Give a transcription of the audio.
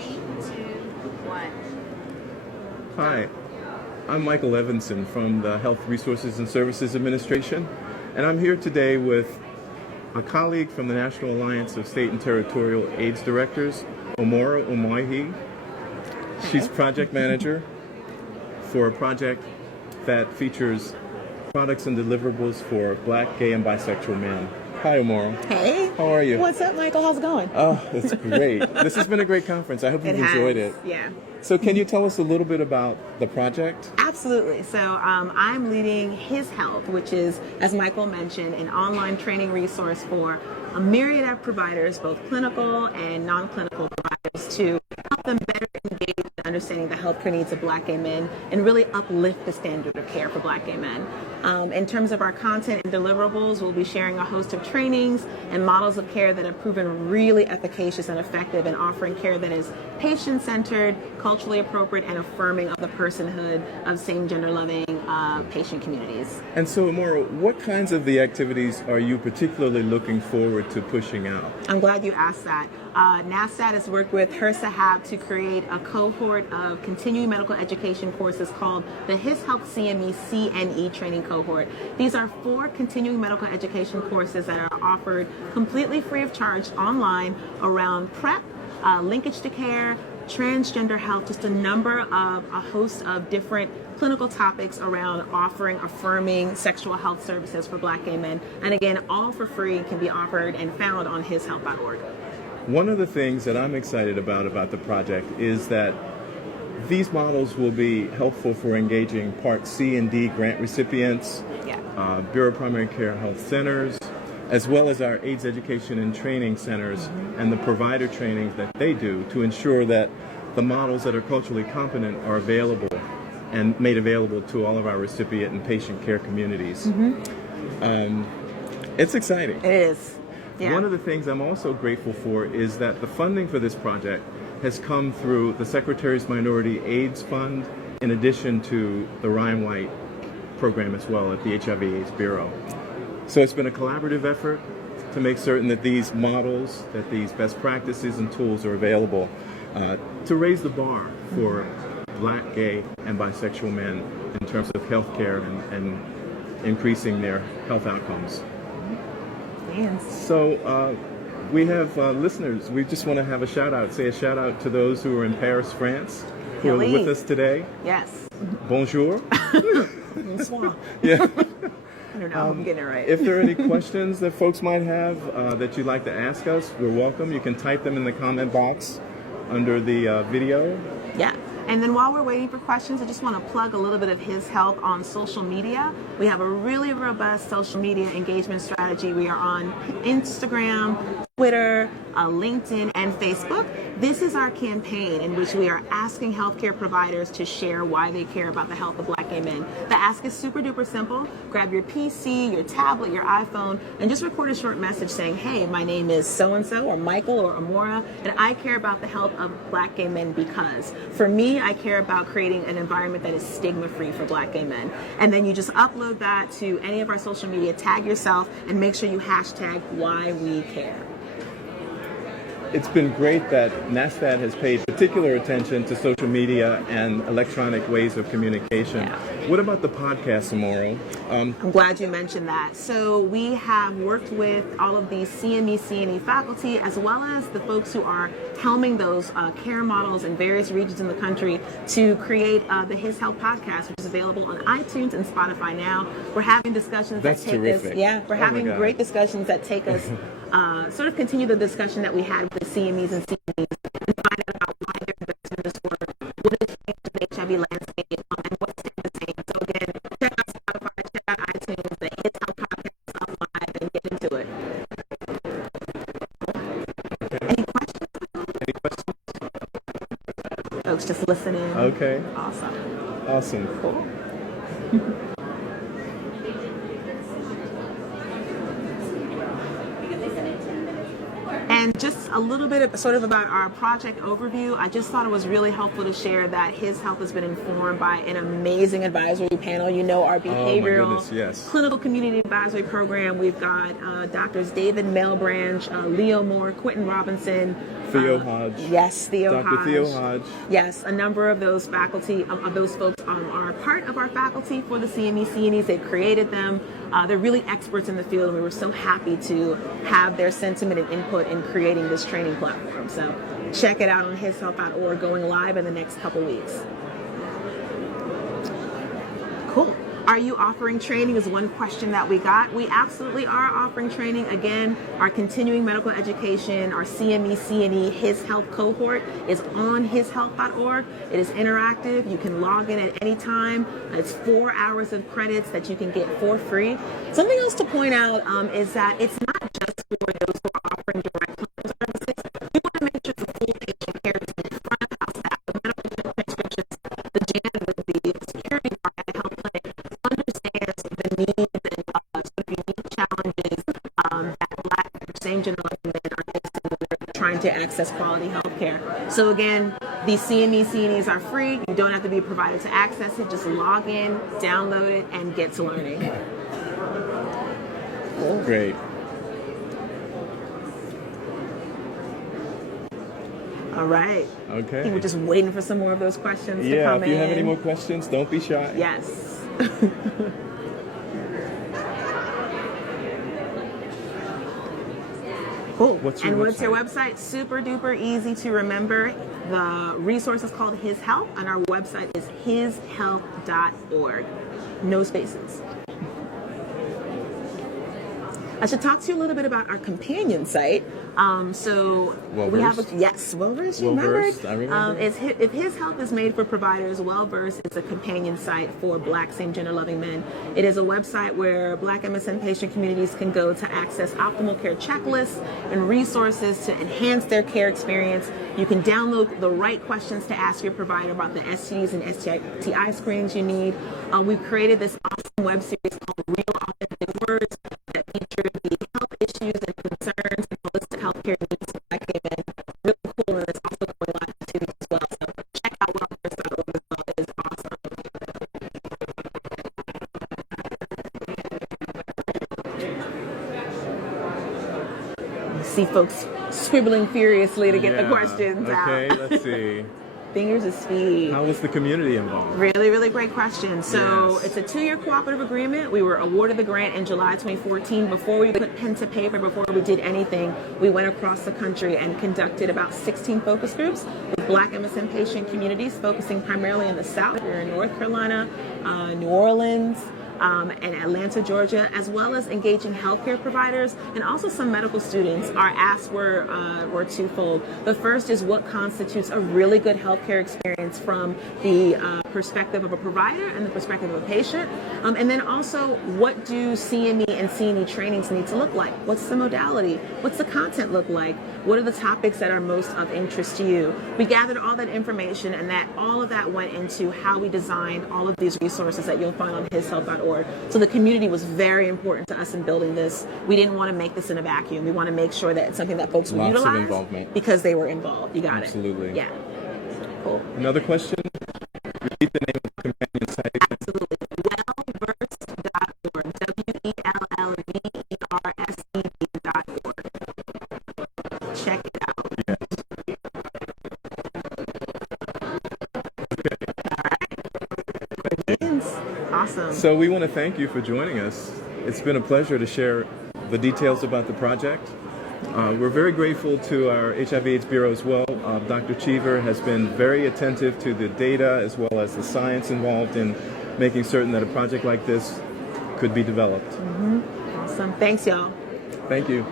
3, 2, 1. Hi, I'm Michael Evanson from the Health Resources and Services Administration, and I'm here today with a colleague from the National Alliance of State and Territorial AIDS Directors, Omoro Omoighe. She's project manager for a project that features products and deliverables for Black, gay, and bisexual men. Hi, Omoro. Hey. How are you? What's up, Michael? How's it going? Oh, it's great. This has been a great conference. I hope you've enjoyed it. Yeah. So can you tell us a little bit about the project? Absolutely. So I'm leading His Health, which is, as Michael mentioned, an online training resource for a myriad of providers, both clinical and non-clinical providers, to help them better engage in understanding the healthcare needs of Black gay men and really uplift the standard of care for Black gay men. In terms of our content and deliverables, we'll be sharing a host of trainings and models of care that have proven really efficacious and effective in offering care that is patient-centered, culturally appropriate, and affirming of the personhood of same-gender loving patient communities. And so, Omoro, what kinds of the activities are you particularly looking forward to pushing out? I'm glad you asked that. NASTAD has worked with HRSA to create a cohort of continuing medical education courses called the His Health CME CNE training cohort. These are 4 continuing medical education courses that are offered completely free of charge online around PrEP, linkage to care, transgender health, just a host of different clinical topics around offering affirming sexual health services for Black gay men. And again, all for free, can be offered and found on hishealth.org. One of the things that I'm excited about the project is that these models will be helpful for engaging Part C and D grant recipients, Bureau of Primary Care Health Centers, as well as our AIDS education and training centers and the provider trainings that they do to ensure that the models that are culturally competent are available and made available to all of our recipient and patient care communities. It's exciting. It is. Yeah. One of the things I'm also grateful for is that the funding for this project has come through the Secretary's Minority AIDS Fund, in addition to the Ryan White program as well at the HIV/AIDS Bureau. So it's been a collaborative effort to make certain that these models, that these best practices and tools are available to raise the bar for Black, gay, and bisexual men in terms of health care and increasing their health outcomes. So we have listeners. We just want to have a shout out. Say a shout out to those who are in Paris, France, who are with us today. Yes. Bonjour. Bonsoir. Yeah. I don't know. I'm getting it right. If there are any questions that folks might have that you'd like to ask us, we're welcome. You can type them in the comment box under the video. Yeah. And then while we're waiting for questions, I just want to plug a little bit of His Health on social media. We have a really robust social media engagement strategy. We are on Instagram, Twitter, LinkedIn, and Facebook. This is our campaign in which we are asking healthcare providers to share why they care about the health of Black gay men. The ask is super duper simple. Grab your PC, your tablet, your iPhone, and just record a short message saying, hey, my name is so-and-so, or Michael, or Omoro, and I care about the health of Black gay men because, for me, I care about creating an environment that is stigma-free for Black gay men. And then you just upload that to any of our social media, tag yourself, and make sure you hashtag why we care. It's been great that NASTAD has paid particular attention to social media and electronic ways of communication. Yeah. What about the podcast, Omoro? I'm glad you mentioned that. So we have worked with all of the CME, CNE faculty, as well as the folks who are helming those care models in various regions in the country to create the His Health podcast, which is available on iTunes and Spotify now. We're having discussions That's that take terrific. us, we're having great discussions that take us sort of continue the discussion that we had with the CMEs and CNEs and find out about why they're investing in this work, what has changed in the HIV landscape, and what's staying the same. So again, check out Spotify, check out iTunes, the His Health podcast up live, and get into it. Any questions? Any questions? Folks just listening. Okay. Awesome. Cool. And just a little bit about our project overview. I just thought it was really helpful to share that His Health has been informed by an amazing advisory panel. You know, our behavioral clinical community advisory program. We've got Doctors David Melbranch, Leo Moore, Quentin Robinson Theo Hodge. Yes, Theo Hodge. Dr. Theo Hodge. Yes, a number of those faculty, of those folks are part of our faculty for the CME CNEs. They created them. They're really experts in the field, and we were so happy to have their sentiment and input in creating this training platform. So check it out on hishealth.org, going live in the next couple weeks. Cool. Are you offering training is one question that we got. We absolutely are offering training. Again, our continuing medical education, our CME, CNE, His Health cohort is on hishealth.org. It is interactive. You can log in at any time. It's 4 hours of credits that you can get for free. Something else to point out is that it's not just for those who are offering direct clinical services. We want to make sure the full patient care team, front of house staff, the medical prescriptions, the janitor, the security guard at the health clinic understands the needs and sort of unique challenges that Black same gender men are facing when they're trying to access quality health care. So again, these CME CNEs are free. You don't have to be a provider to access it. Just log in, download it, and get to learning. Great. All right. Okay. I think we're just waiting for some more of those questions to Yeah, come if you in. have any more questions, don't be shy. Yes. Cool. What's your What's your website? Super duper easy to remember. The resource is called His Health, and our website is hishealth.org. No spaces. I should talk to you a little bit about our companion site. We have Well-Versed. You Well-Versed, remembered. I remember. If His Health is made for providers, Well-Versed is a companion site for Black same-gender loving men. It is a website where Black MSM patient communities can go to access optimal care checklists and resources to enhance their care experience. You can download the right questions to ask your provider about the STDs and STI screenings you need. We've created this awesome web series called Real Authentic Words that feature the health issues and concerns and holistic healthcare needs of Black gay men. Really cool, and it's also going live on YouTube as well. So check out wellness.org as well. It is awesome. You see folks scribbling furiously to get the questions out. Okay, let's see. Fingers of speed. How was the community involved? Really, really great question. So Yes. it's a 2-year cooperative agreement. We were awarded the grant in July 2014. Before we put pen to paper, before we did anything, we went across the country and conducted about 16 focus groups with Black MSM patient communities, focusing primarily in the South. We're in North Carolina, New Orleans, and Atlanta, Georgia, as well as engaging healthcare providers and also some medical students. Our asks were twofold. The first is what constitutes a really good healthcare experience from the perspective of a provider and the perspective of a patient. And then also, what do CME and CNE trainings need to look like? What's the modality? What's the content look like? What are the topics that are most of interest to you? We gathered all that information, and all of that went into how we designed all of these resources that you'll find on hishealth.org. So the community was very important to us in building this. We didn't want to make this in a vacuum. We want to make sure that it's something that folks will Lots of utilize involvement. because they were involved. You got Absolutely. it. Yeah. Cool. Another question? Repeat the name of the companion site. Absolutely. Wellversed.org. WELLVERSED.org. Check it out. Yes. Awesome. So we want to thank you for joining us. It's been a pleasure to share the details about the project. We're very grateful to our HIV/AIDS Bureau as well. Dr. Cheever has been very attentive to the data as well as the science involved in making certain that a project like this could be developed. Awesome. Thanks, y'all. Thank you.